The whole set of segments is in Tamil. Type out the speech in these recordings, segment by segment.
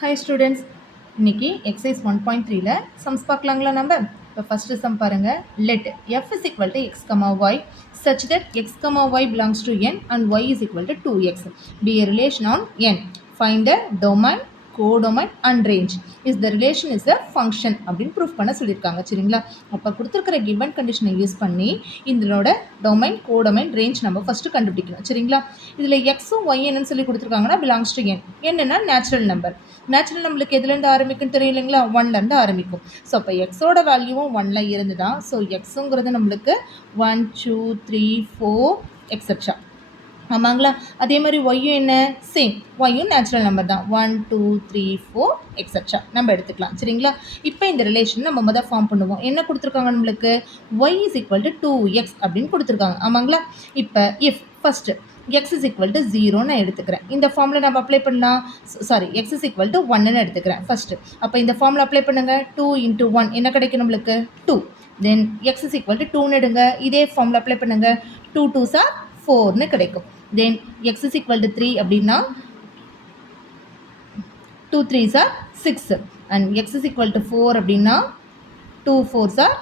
Hi students, இன்னைக்கு exercise 1.3ல sums பார்க்கலாங்களா நம்ம? இப்போ first sum பாருங்க. Let f is equal to x, y such that x, y belongs to n and y is equal to 2x. Be a relation on n. Find the domain, codomain and range. Is the relation is a function அப்படின்னு ப்ரூஃப் பண்ண சொல்லியிருக்காங்க சரிங்களா. அப்போ கொடுத்துருக்கிற given condition யூஸ் பண்ணி இதனோட டொமைன் கோடொமைன் ரேஞ்ச் நம்ம ஃபஸ்ட்டு கண்டுபிடிக்கணும் சரிங்களா. இதில் எக்ஸும் ஒய் என்னன்னு சொல்லி கொடுத்துருக்காங்கன்னா பிலாங்ஸ் டு என். என்னன்னா நேச்சுரல் நம்பர். நேச்சுரல் நம்பருக்கு எதுலேருந்து ஆரம்பிக்குன்னு தெரியும் இல்லைங்களா, ஒன்லேருந்து ஆரம்பிக்கும். ஸோ அப்போ எக்ஸோட வேல்யூவும் ஒன்னில் இருந்து தான். ஸோ எக்ஸுங்கிறது நம்மளுக்கு 1 2 3 4 எக்ஸெட்ரா ஆமாங்களா. அதே மாதிரி ஒய்யும் என்ன சேம், ஒய்யும் நேச்சுரல் நம்பர் தான் 1 2 3 4 எக்ஸெட்ரா நம்ம எடுத்துக்கலாம் சரிங்களா. இப்போ இந்த ரிலேஷன் நம்ம முதல் ஃபார்ம் பண்ணுவோம். என்ன கொடுத்துருக்காங்க நம்மளுக்கு, Y is equal to 2x அப்படின்னு கொடுத்துருக்காங்க ஆமாங்களா. இப்போ if first x is equal to 0 நான் எடுத்துக்கிறேன். இந்த ஃபார்மில் நம்ம அப்ளை பண்ணலாம். Sorry, x is equal to 1 எடுத்துக்கிறேன் ஃபஸ்ட்டு. அப்போ இந்த ஃபார்மில் அப்ளை பண்ணுங்கள். 2 into 1 என்ன கிடைக்கும் நம்மளுக்கு 2. தென் x is equal to 2 எடுங்க. இதே ஃபார்மில் அப்ளை பண்ணுங்கள். 2 2s are 4 கிடைக்கும். தென் x is equal to 3 அப்படின்னா 2 3s are 6 and x is equal to 4 அப்படின்னா 2 4s are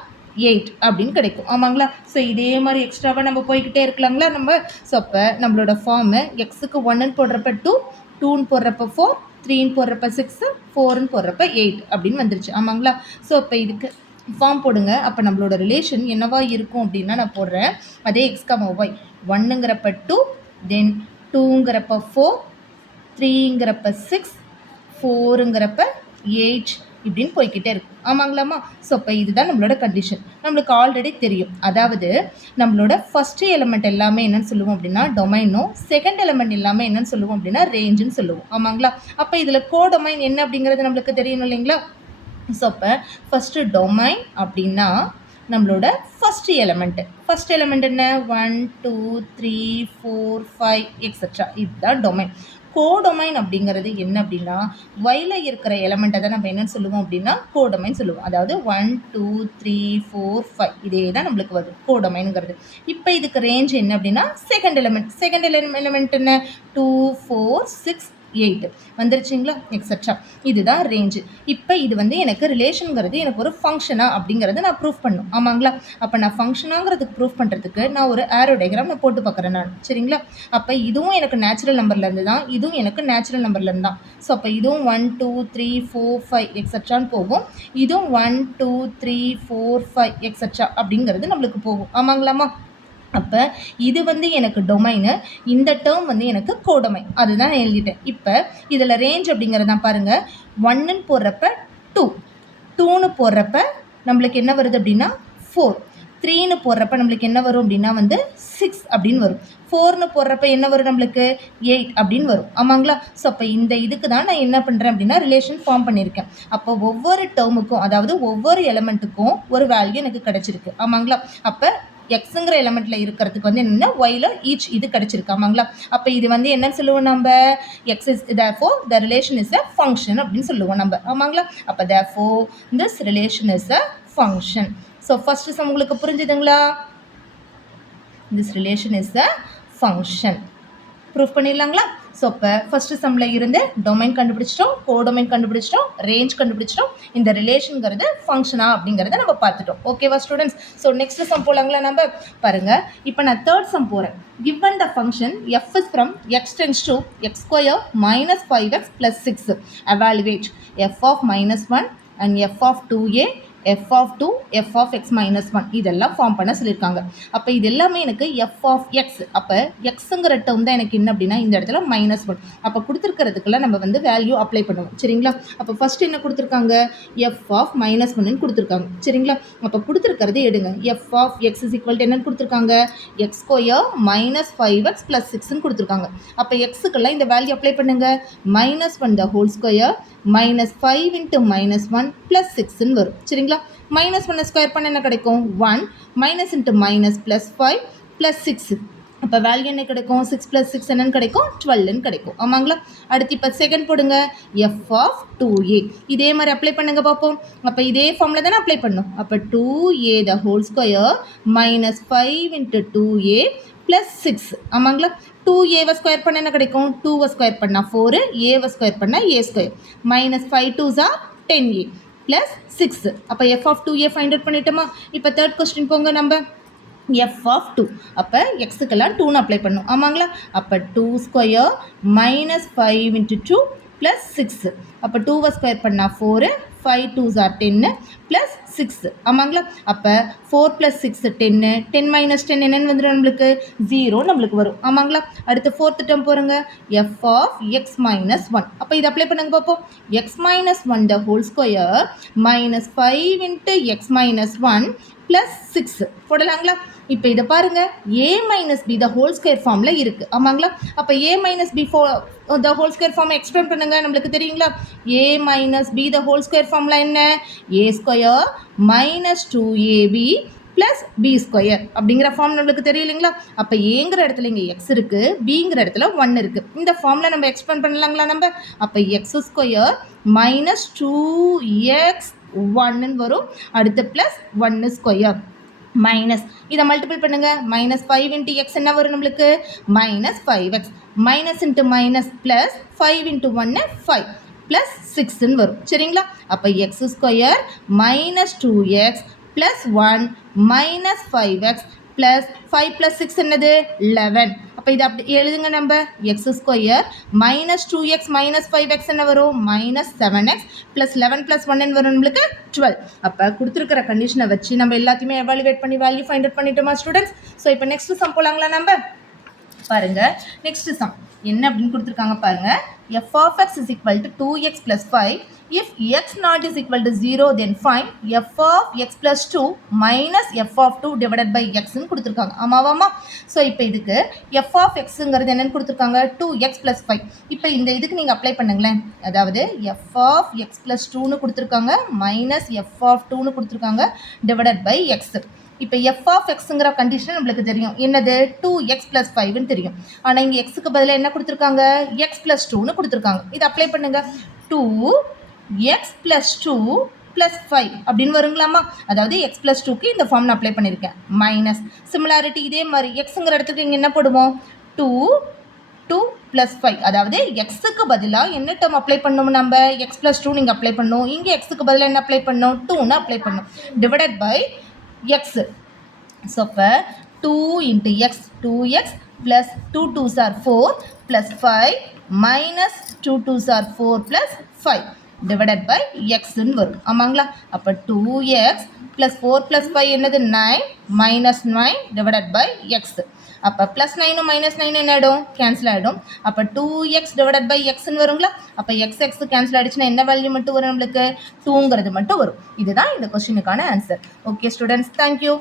8 அப்படின்னு கிடைக்கும் ஆமாங்களா. ஸோ இதே மாதிரி எக்ஸ்ட்ராவாக நம்ம போய்கிட்டே இருக்கலாங்களா நம்ம. ஸோ அப்போ நம்மளோட ஃபார்மு எக்ஸுக்கு 1ன்னு போடுறப்ப 2, 2ன்னு போடுறப்ப 4, 3ன்னு போடுறப்ப 6, 4ன்னு போடுறப்ப 8 அப்படின்னு வந்துருச்சு ஆமாங்களா. ஸோ இப்போ இதுக்கு ஃபார்ம் போடுங்க. அப்போ நம்மளோட ரிலேஷன் என்னவா இருக்கும் அப்படின்னா நான் போடுறேன். அதே எக்ஸ்காமா ஒய் 1ங்கிறப்ப 2, தென் 2ங்கிறப்ப 4, 3ங்கிறப்ப 6, 4ங்கிறப்ப 8 இப்படின்னு போய்கிட்டே இருக்கும் ஆமாங்களாமா. ஸோ இப்போ இதுதான் நம்மளோட கண்டிஷன். நம்மளுக்கு ஆல்ரெடி தெரியும். அதாவது நம்மளோட ஃபஸ்ட்டு எலிமெண்ட் எல்லாமே என்னன்னு சொல்லுவோம் அப்படின்னா டொமைனும், செகண்ட் எலிமெண்ட் எல்லாமே என்னன்னு சொல்லுவோம் அப்படின்னா ரேஞ்சுன்னு சொல்லுவோம் ஆமாங்களா. அப்போ இதில் கோடொமைன் என்ன அப்படிங்கிறது நம்மளுக்கு தெரியணும் இல்லைங்களா. ஸோ அப்போ ஃபஸ்ட்டு டொமைன் அப்படின்னா நம்மளோட ஃபஸ்ட்டு எலிமெண்ட் என்ன 1 2 3 4 5 எக்ஸெட்ரா இதுதான் டொமைன். கோடொமைன் அப்படிங்கிறது என்ன அப்படின்னா ஒய்ல இருக்கிற எலிமெண்ட்டை தான் நம்ம என்னன்னு சொல்லுவோம் அப்படின்னா கோடொமைன் சொல்லுவோம். அதாவது 1 2 3 4 5 இதே தான் நம்மளுக்கு வருது கோடொமைனுங்கிறது. இப்போ இதுக்கு ரேஞ்ச் என்ன அப்படின்னா செகண்ட் எலிமெண்ட் என்ன 2 4 6 8 வந்துருச்சுங்களா எக்ஸெட்ரா இதுதான் ரேஞ்சு. இப்போ இது வந்து எனக்கு ரிலேஷனுங்கிறது எனக்கு ஒரு ஃபங்க்ஷனா அப்படிங்கிறத நான் ப்ரூஃப் பண்ணும் ஆமாங்களா. அப்போ நான் ஃபங்க்ஷனாங்கிறதுக்கு ப்ரூஃப் பண்ணுறதுக்கு நான் ஒரு ஆரோ டயக்ராம் நான் போட்டு பார்க்குறேன் நான் சரிங்களா. அப்போ இதுவும் எனக்கு நேச்சுரல் நம்பர்லேருந்து தான், இதுவும் எனக்கு நேச்சுரல் நம்பர்லேருந்து தான். ஸோ அப்போ இதுவும் 1 2 3 4 5 எக்ஸெட்ரான்னு போகும். இதுவும் 1 2 3 4 5 எக்ஸெட்ரா அப்படிங்கிறது நம்மளுக்கு போகும் ஆமாங்களாமா. அப்போ இது வந்து எனக்கு டொமைனு, இந்த டேர்ம் வந்து எனக்கு கோடொமைன் அதுதான் நான் எழுதிட்டேன். இப்போ இதில் ரேஞ்ச் அப்படிங்கிறதான் பாருங்கள். 1ன்னு போடுறப்ப 2, 2ன்னு போடுறப்ப நம்மளுக்கு என்ன வருது அப்படின்னா 4, 3ன்னு போடுறப்ப நம்மளுக்கு என்ன வரும் அப்படின்னா வந்து 6 அப்படின்னு வரும். 4ன்னு போடுறப்ப என்ன வரும் நம்மளுக்கு 8 அப்படின்னு வரும் ஆமாங்களா. ஸோ அப்போ இந்த இதுக்கு தான் நான் என்ன பண்ணுறேன் அப்படின்னா ரிலேஷன் ஃபார்ம் பண்ணியிருக்கேன். அப்போ ஒவ்வொரு டேர்முக்கும் அதாவது ஒவ்வொரு எலிமெண்ட்டுக்கும் ஒரு வேல்யூ எனக்கு கிடச்சிருக்கு ஆமாங்களா. அப்போ எக்ஸுங்கிற எலிமெண்ட்ல இருக்கிறதுக்கு வந்து என்னென்னா ஒய்ல ஈச் இது கிடைச்சிருக்கு ஆமாங்களா. அப்போ இது வந்து என்னன்னு சொல்லுவோம் நம்ம X is therefore the relation is a function அப்படின்னு சொல்லுவோம் நம்ம ஆமாங்களா. அப்போ therefore this relation is a function. So first sum உங்களுக்கு புரிஞ்சுதுங்களா. this relation is a function proof பண்ணிடலாங்களா. ஸோ இப்போ ஃபஸ்ட்டு சம்மில் இருந்து டொமைன் கண்டுபிடிச்சிட்டோம், கோடொமைன் கண்டுபிடிச்சிட்டோம், ரேஞ்ச் கண்டுபிடிச்சிட்டோம். இந்த ரிலேஷனுங்கிறது ஃபங்க்ஷனா அப்படிங்கிறத நம்ம பார்த்துட்டோம். ஓகேவா ஸ்டூடெண்ட்ஸ். ஸோ நெக்ஸ்ட் சம் போகலாங்களா நம்ம. பாருங்கள் இப்போ நான் தேர்ட் சம் போகிறேன். given the function f is from x tends to x square minus 5x plus 6 evaluate f of minus 1 and f of 2a f of 2 f of x minus 1 இதெல்லாம் ஃபார்ம் பண்ண சொல்லியிருக்காங்க. அப்போ இது எல்லாமே எனக்கு f of x. அப்போ எக்ஸுங்கிற டேர்ம் தான் எனக்கு என்ன அப்படின்னா இந்த இடத்துல -1. அப்போ கொடுத்துருக்கிறதுக்குலாம் நம்ம வந்து வேல்யூ அப்ளை பண்ணுவோம் சரிங்களா. அப்போ ஃபஸ்ட்டு என்ன கொடுத்துருக்காங்க f of -1ன்னு கொடுத்துருக்காங்க சரிங்களா. அப்போ கொடுத்துருக்கிறது எடுங்க. f of x is equal to என்னன்னு கொடுத்துருக்காங்க x square minus 5x plus 6ன்னு கொடுத்துருக்காங்க. அப்போ எக்ஸுக்கெல்லாம் இந்த வேல்யூ அப்ளை பண்ணுங்க. -1 the whole square minus 5 into -1 plus 6ன்னு வரும் சரிங்களா. -1 ஸ்கொயர் பண்ண என்ன கிடைக்கும் 1, minus into minus plus 5 plus 6. அப்போ வேல்யூ என்ன கிடைக்கும் 6 + 6 என்னன்னு கிடைக்கும் 12ன்னு கிடைக்கும் ஆமாங்களா. அடுத்து இப்போ செகண்ட் போடுங்க f of 2a. இதே மாதிரி அப்ளை பண்ணுங்க பார்ப்போம். அப்போ இதே ஃபார்மில் தானே அப்ளை பண்ணும். அப்போ 2a the whole square minus 5 into 2a plus 6 ஆமாங்களா. 2a ஸ்கொயர் பண்ண என்ன கிடைக்கும் 2 ஸ்கொயர் பண்ணால் 4 a ஸ்கொயர் பண்ணால் a square minus 5 2s are 10a plus 6 அப்போ f of 2a find out பண்ணிட்டோமா இப்போ தேர்ட் கொஸ்டின் போங்க நம்ம f of 2 அப்போ எக்ஸுக்கெல்லாம் 2ன்னு அப்ளை பண்ணும் ஆமாங்களா அப்போ 2 ஸ்கொயர் மைனஸ் 5 இன்ட்டு 2 ப்ளஸ் 6 அப்போ 2 ஸ்கொயர் பண்ணால் 4 5 2s are 10 ப்ளஸ் 6 ஆமாங்களா அப்போ 4 ப்ளஸ் 6 10 10 மைனஸ் 10 என்னன்னு வந்துடும் நம்மளுக்கு 0 நம்மளுக்கு வரும் ஆமாங்களா அடுத்து ஃபோர்த்து டேர்ம் போகிறோங்க f of x மைனஸ் 1 அப்போ இது அப்ளை பண்ணுங்க பார்ப்போம் x minus 1 the whole square minus 5 into x minus 1 plus 6 போடலாங்களா இப்போ இதை பாருங்கள் a minus b the whole square ஃபார்மில் இருக்குது ஆமாங்களா அப்போ a minus b the whole square ஃபார்மை எக்ஸ்பிளைன் பண்ணுங்க நம்மளுக்கு தெரியுங்களா a minus b the whole square ஃபார்மில் என்ன a square minus 2ab plus B square அப்படிங்கிற ஃபார்ம் நம்மளுக்கு தெரியலைங்களா அப்போ ஏங்கிற இடத்துல இங்கே எக்ஸ் இருக்குது பிங்கிற இடத்துல 1 இருக்குது இந்த ஃபார்மில் நம்ம எக்ஸ்பிளைன் பண்ணலாங்களா நம்ம அப்போ எக்ஸ் ஸ்கொயர் மைனஸ் 2x 1ன்னு வரும் அடுத்து ப்ளஸ் 1 ஸ்கொயர் மைனஸ் இதை மல்டிபிள் பண்ணுங்கள் மைனஸ் 5 இன்ட்டு எக்ஸ் என்ன வரும் நம்மளுக்கு minus 5x minus into minus plus 5 into 1 5 plus 6ன்னு வரும் சரிங்களா அப்போ X square minus 2x plus 1 minus 5x plus 5 plus 6 என்னது 11 அப்போ இதை அப்படி எழுதுங்க நம்ம X square minus 2x minus 5x என்ன வரும் மைனஸ் 7x ப்ளஸ் 11 ப்ளஸ் 1 வரும் நம்மளுக்கு 12 அப்போ கொடுத்துருக்கிற கண்டிஷனை வச்சு நம்ம எல்லாத்தையுமே எவாலுவேட் பண்ணி வேல்யூ ஃபைண்ட் அவுட் பண்ணிட்டோமா ஸ்டூடெண்ட்ஸ் ஸோ இப்போ நெக்ஸ்ட் சம் போகலாங்களா நம்ம பாருங்கள் நெக்ஸ்ட் சம் என்ன அப்படின்னு கொடுத்துருக்காங்க பாருங்கள் f of x is equal to 2x plus 5 if x not is equal to 0 then find f of x plus 2 minus f of 2 divided by x ன்னு கொடுத்துருக்காங்க ஆமாவாமா ஸோ இப்போ இதுக்கு f of xங்கிறது என்னென்னு கொடுத்துருக்காங்க 2x plus 5 இப்போ இந்த இதுக்கு நீங்கள் அப்ளை பண்ணுங்களேன் அதாவது f of x plus 2ன்னு கொடுத்துருக்காங்க மைனஸ் f of 2ன்னு கொடுத்துருக்காங்க divided by x இப்போ f of xங்கிற கண்டிஷன் நம்மளுக்கு தெரியும் என்னது 2x plus 5ன்னு தெரியும் ஆனால் இங்கே எக்ஸுக்கு பதிலாக என்ன கொடுத்துருக்காங்க x plus 2ன்னு கொடுத்துருக்காங்க இது அப்ளை பண்ணுங்க 2x plus 2 plus 5 அப்படின்னு வருங்களாமா அதாவது x plus 2க்கு இந்த ஃபார்ம் நான் அப்ளை பண்ணியிருக்கேன் மைனஸ் சிமிலாரிட்டி இதே மாதிரி எக்ஸுங்கிற இடத்துக்கு இங்கே என்ன போடுவோம் 2 ப்ளஸ் 5 அதாவது எக்ஸுக்கு பதிலாக என்ன டேர்ம் அப்ளை பண்ணணும் நம்ம x plus 2 நீங்கள் அப்ளை பண்ணணும் இங்கே எக்ஸுக்கு பதிலாக என்ன அப்ளை பண்ணணும் 2ன்னு அப்ளை பண்ணணும் divided by x so for 2 into x 2x plus 2 2s are 4 plus 5 minus 2 2s are 4 plus 5 divided by x ன்னு வரும் ஆமாங்களா அப்போ 2x plus 4 plus 5 என்னது 9 minus 9 divided by x அப்போ ப்ளஸ் 9 மைனஸ் 9 என்ன ஆகிடும் கேன்சல் ஆகிடும் அப்போ 2x டிவைடட் பை எக்ஸ்ன்னு வருங்களா அப்போ எக்ஸ் கேன்சல் ஆகிடுச்சுன்னா என்ன வேல்யூ மட்டும் வரும் நம்மளுக்கு 2ங்கிறது மட்டும் வரும் இதுதான் இந்த கொஸ்டினுக்கான ஆன்சர் ஓகே ஸ்டூடெண்ட்ஸ் தேங்க்யூ